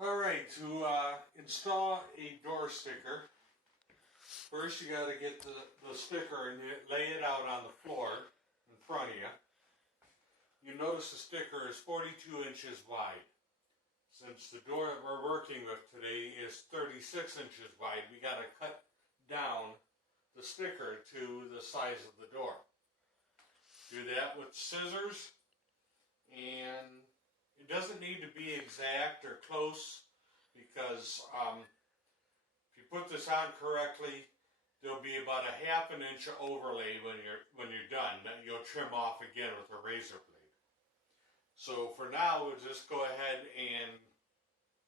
Alright, to install a door sticker, first you got to get the sticker and you lay it out on the floor in front of you. You notice the sticker is 42 inches wide. Since the door that we're working with today is 36 inches wide, we got to cut down the sticker to the size of the door. Do that with scissors, and it doesn't need to be exact or close, because if you put this on correctly, there'll be about a ½ an inch of overlay when you're done that you'll trim off again with a razor blade. So for now, we'll just go ahead and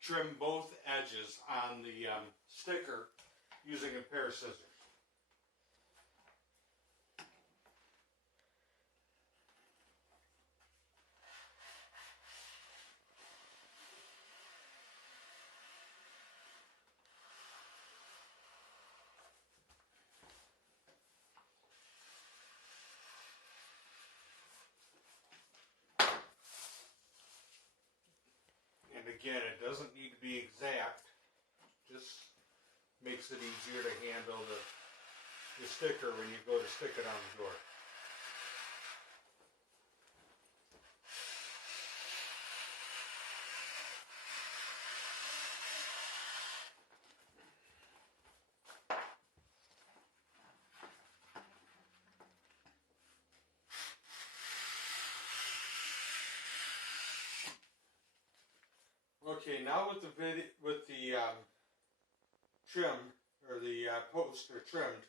trim both edges on the sticker using a pair of scissors. And again, it doesn't need to be exact, just makes it easier to handle the sticker when you go to stick it on the door. Okay, now with the trim, or the posts are trimmed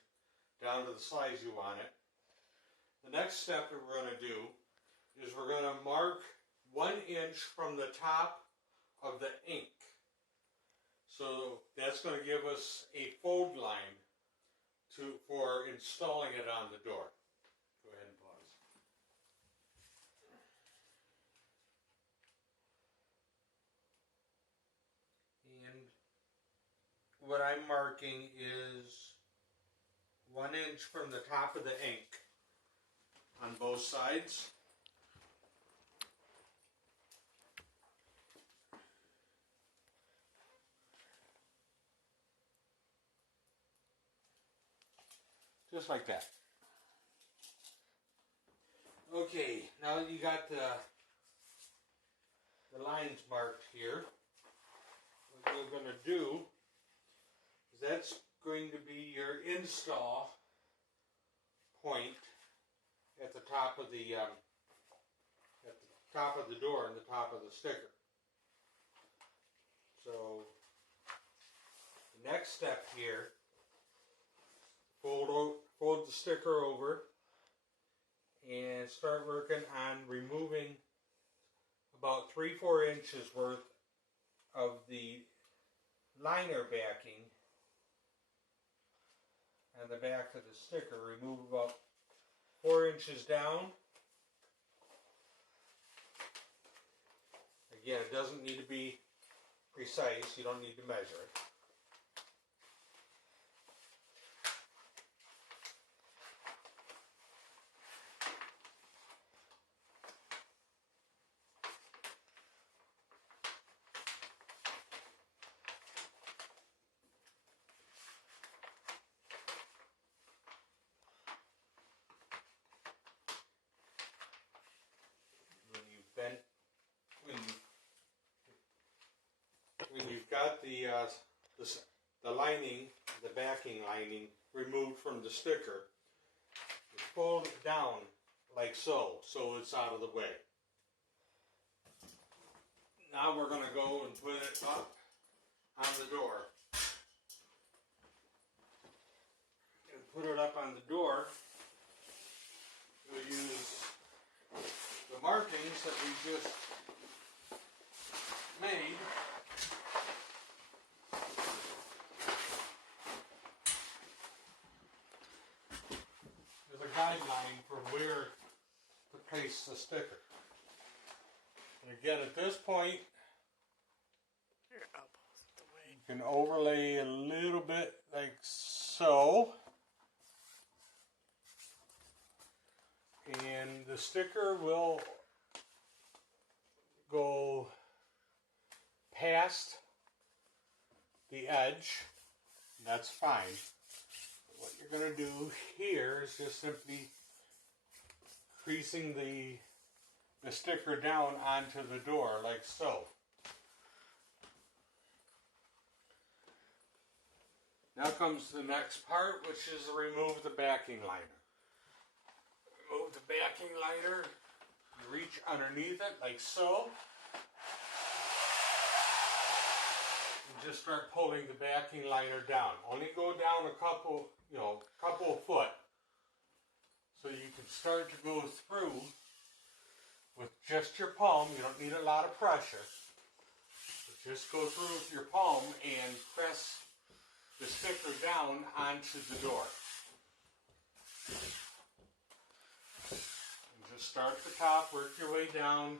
down to the size you want it, the next step that we're going to do is we're going to mark 1 inch from the top of the ink. So that's going to give us a fold line for installing it on the door. Go ahead and pause. And what I'm marking is 1 inch from the top of the ink on both sides. Just like that. Okay, now that you got the lines marked here, what we're going to do is that's going to be your install point at the top of the door and the top of the sticker. So the next step here, fold the sticker over and start working on removing about 3-4 inches worth of the liner backing on the back of the sticker. Remove about 4 inches down. Again, it doesn't need to be precise, you don't need to measure it. When you've got the lining, the backing lining removed from the sticker, you fold it down like so it's out of the way. Now we're going to go and put it up on the door. And put it up on the door, we'll use the markings that we just made. There's a guideline for where to place the sticker. And again, at this point, your elbows the way. You can overlay a little bit like so. And the sticker will go past the edge, that's fine. What you're going to do here is just simply creasing the sticker down onto the door like so. Now comes the next part, which is remove the backing liner. Remove the backing liner, you reach underneath it like so, and just start pulling the backing liner down. Only go down a couple of foot, so you can start to go through with just your palm. You don't need a lot of pressure. But just go through with your palm and press the sticker down onto the door. And just start at the top, work your way down,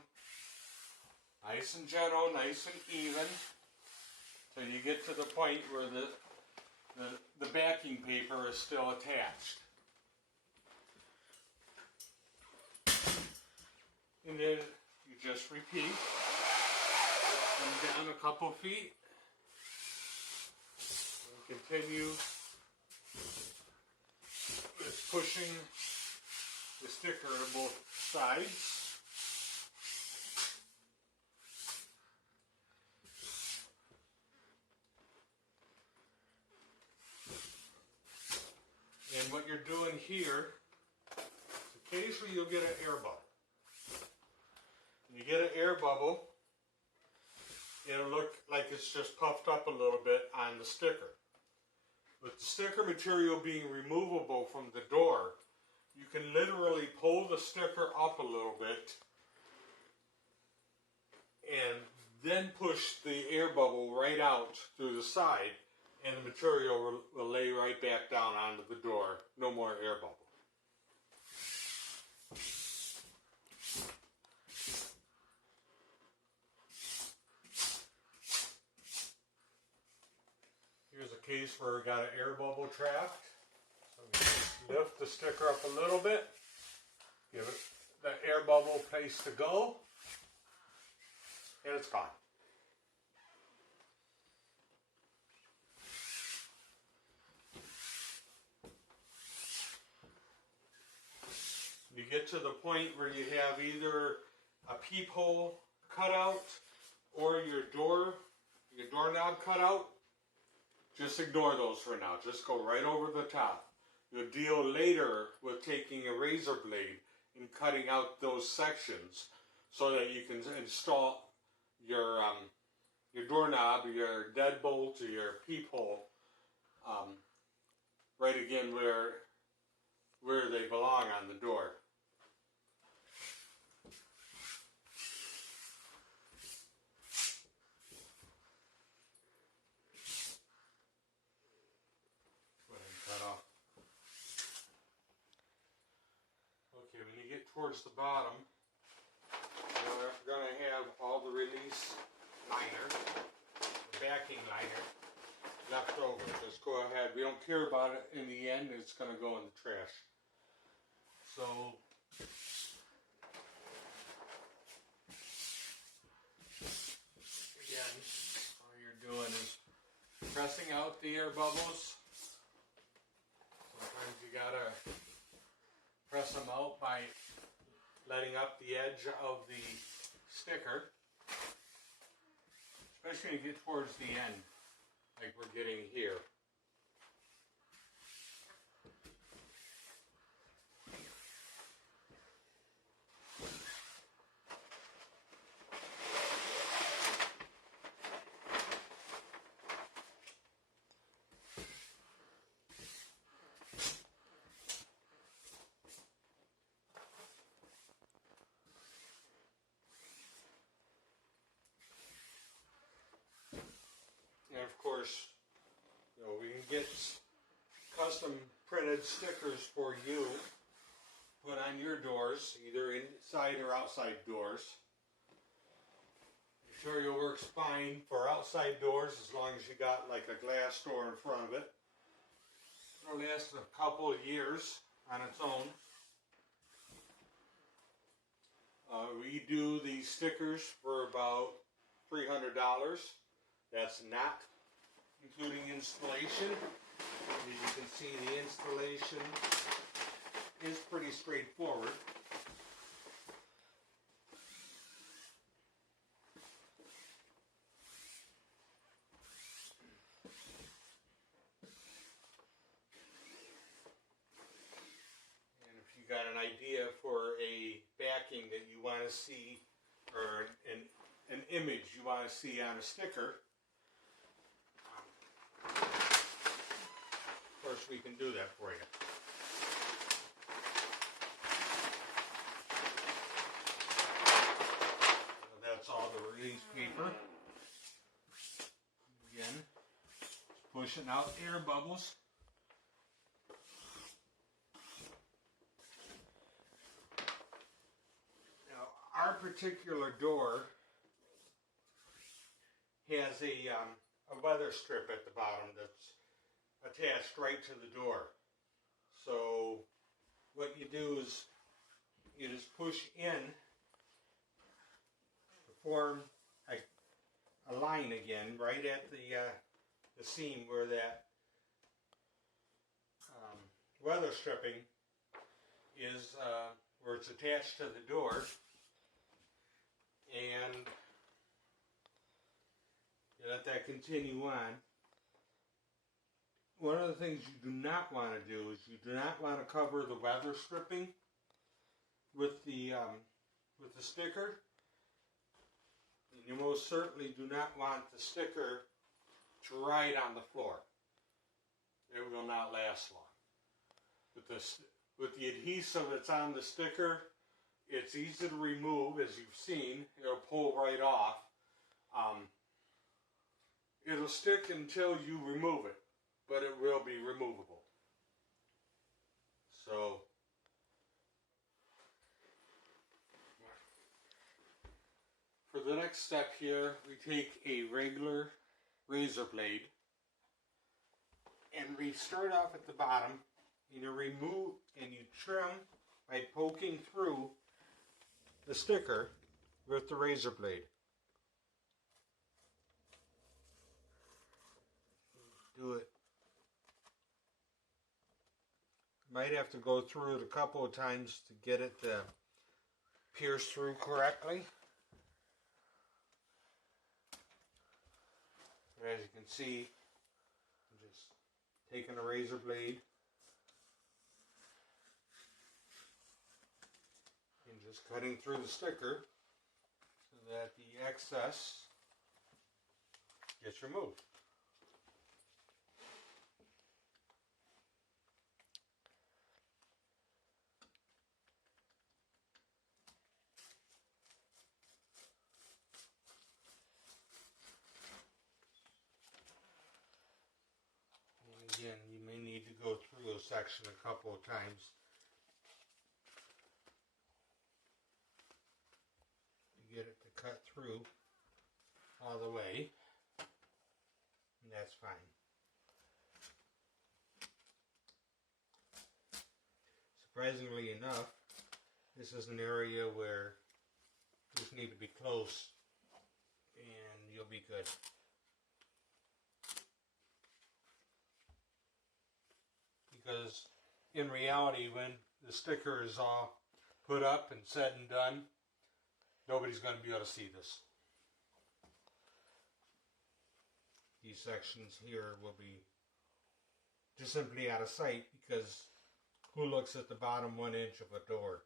nice and gentle, nice and even, till you get to the point where the backing paper is still attached. And then you just repeat. Come down a couple feet. And continue with pushing the sticker to both sides. And what you're doing here, occasionally you'll get an air bubble. When you get an air bubble, it'll look like it's just puffed up a little bit on the sticker. With the sticker material being removable from the door, you can literally pull the sticker up a little bit and then push the air bubble right out through the side, and the material will lay right back down onto the door. No more air bubble. Here's a case where we got an air bubble trapped. So we just lift the sticker up a little bit, give it the air bubble place to go, and it's gone. You get to the point where you have either a peephole cutout or your doorknob cutout. Just ignore those for now. Just go right over the top. You'll deal later with taking a razor blade and cutting out those sections so that you can install your doorknob, your deadbolt, or your peephole right again where they belong on the door. When you get towards the bottom, you're going to have all the release liner, the backing liner, left over. Just go ahead. We don't care about it in the end. It's going to go in the trash. So, again, all you're doing is pressing out the air bubbles. Sometimes you got to press them out by letting up the edge of the sticker, especially when you get towards the end, like we're getting here. And of course, we can get custom printed stickers for you, put on your doors, either inside or outside doors. Material works fine for outside doors as long as you got like a glass door in front of it. It'll last a couple of years on its own. We do these stickers for about $300. That's not including installation. As you can see, the installation is pretty straightforward. And if you got an idea for a backing that you want to see, or an image you want to see on a sticker, of course we can do that for you. So that's all the release paper. Again, pushing out air bubbles. Now, our particular door has a weather strip at the bottom that's attached right to the door. So what you do is you just push in to form a line again right at the seam where that weather stripping is, where it's attached to the door, and you let that continue on. One of the things you do not want to do is you do not want to cover the weather stripping with the sticker. And you most certainly do not want the sticker to ride on the floor. It will not last long. With the adhesive that's on the sticker, it's easy to remove, as you've seen. It'll pull right off. It'll stick until you remove it, but it will be removable. So, for the next step here, we take a regular razor blade and we start off at the bottom, and you remove and you trim by poking through the sticker with the razor blade. Do it. Might have to go through it a couple of times to get it to pierce through correctly. But as you can see, I'm just taking a razor blade and just cutting through the sticker so that the excess gets removed. Again, you may need to go through a section a couple of times to get it to cut through all the way, and that's fine. Surprisingly enough, this is an area where you just need to be close and you'll be good. Because in reality, when the sticker is all put up and said and done, nobody's going to be able to see this. These sections here will be just simply out of sight, because who looks at the bottom 1 inch of a door?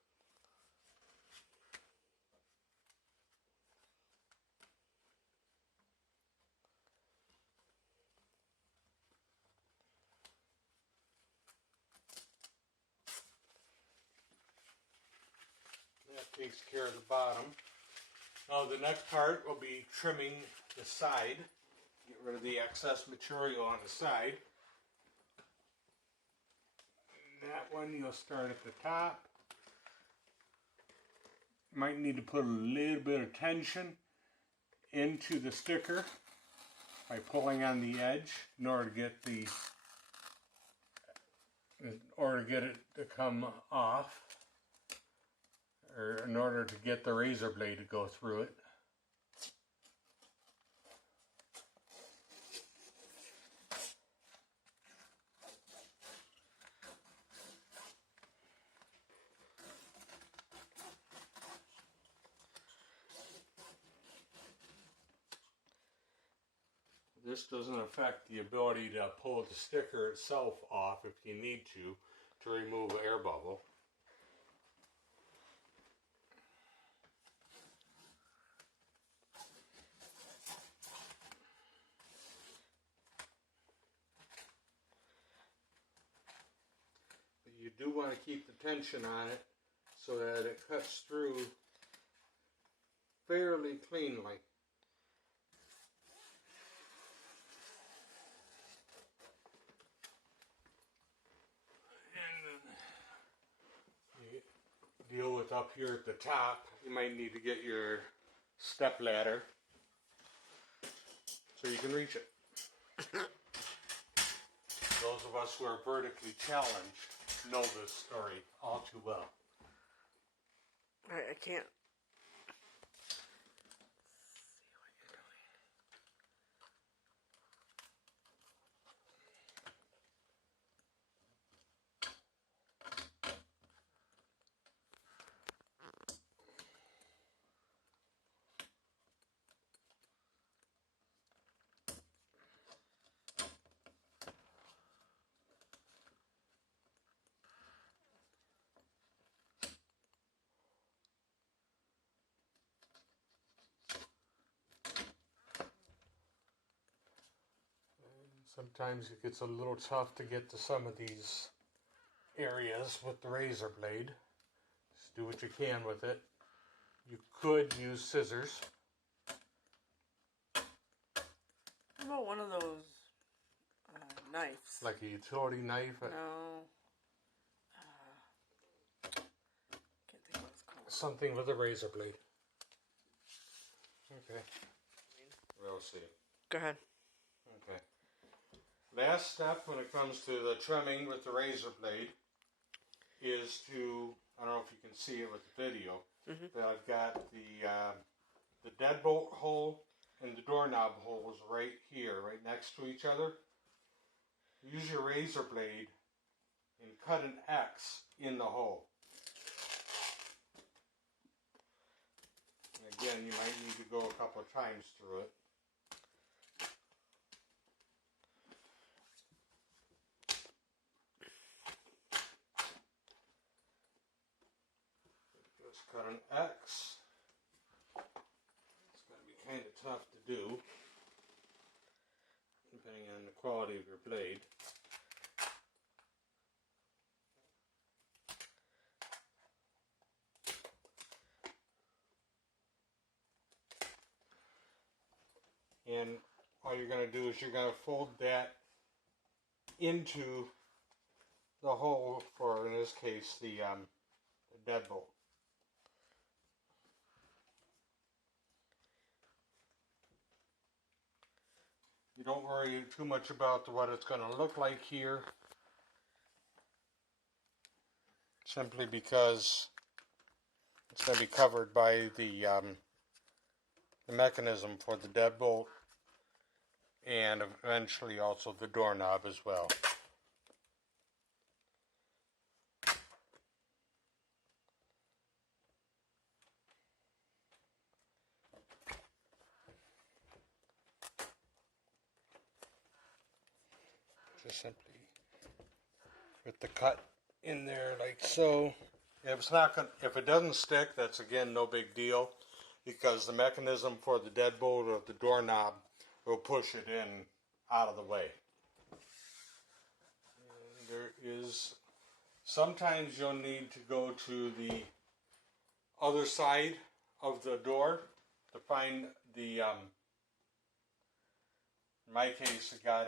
That takes care of the bottom. Now the next part will be trimming the side. Get rid of the excess material on the side. And that one you'll start at the top. You might need to put a little bit of tension into the sticker by pulling on the edge in order to get it to come off, or in order to get the razor blade to go through it. this doesn't affect the ability to pull the sticker itself off if you need to remove an air bubble. But you do want to keep the tension on it so that it cuts through fairly cleanly. Deal with up here at the top. You might need to get your step ladder so you can reach it. Those of us who are vertically challenged know this story all too well. Alright, I can't. Sometimes it gets a little tough to get to some of these areas with the razor blade. Just do what you can with it. You could use scissors. How about one of those knives? Like a utility knife? No. Can't think what it's called. Something with a razor blade. Okay. We'll see. Go ahead. Okay. Last step when it comes to the trimming with the razor blade is to, I don't know if you can see it with the video, but I've got the deadbolt hole and the doorknob holes right here, right next to each other. Use your razor blade and cut an X in the hole. And again, you might need to go a couple of times through it. Just cut an X. It's going to be kind of tough to do, depending on the quality of your blade. And all you're going to do is you're going to fold that into the hole for, in this case, the deadbolt. You don't worry too much about what it's going to look like here, simply because it's going to be covered by the mechanism for the deadbolt and eventually also the doorknob as well. Just simply put the cut in there like so. If it doesn't stick, that's again no big deal, because the mechanism for the deadbolt or the doorknob will push it in out of the way. And there is sometimes you'll need to go to the other side of the door to find the. In my case, I got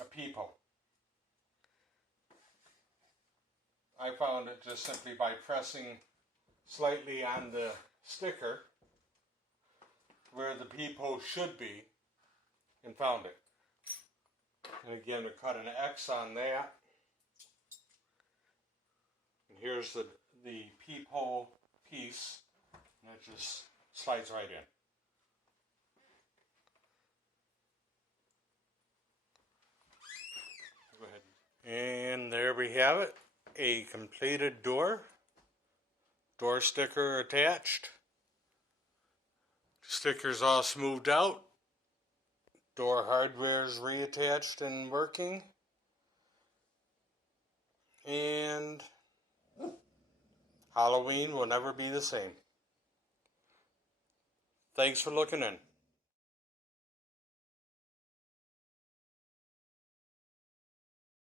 a peephole. I found it just simply by pressing slightly on the sticker where the peephole should be, and found it. And again, we cut an X on that. And here's the peephole piece, and it just slides right in. Go ahead. And there we have it. A completed door sticker attached Sticker's all smoothed out. Door hardware is reattached and working. And Halloween will never be the same. Thanks for looking in.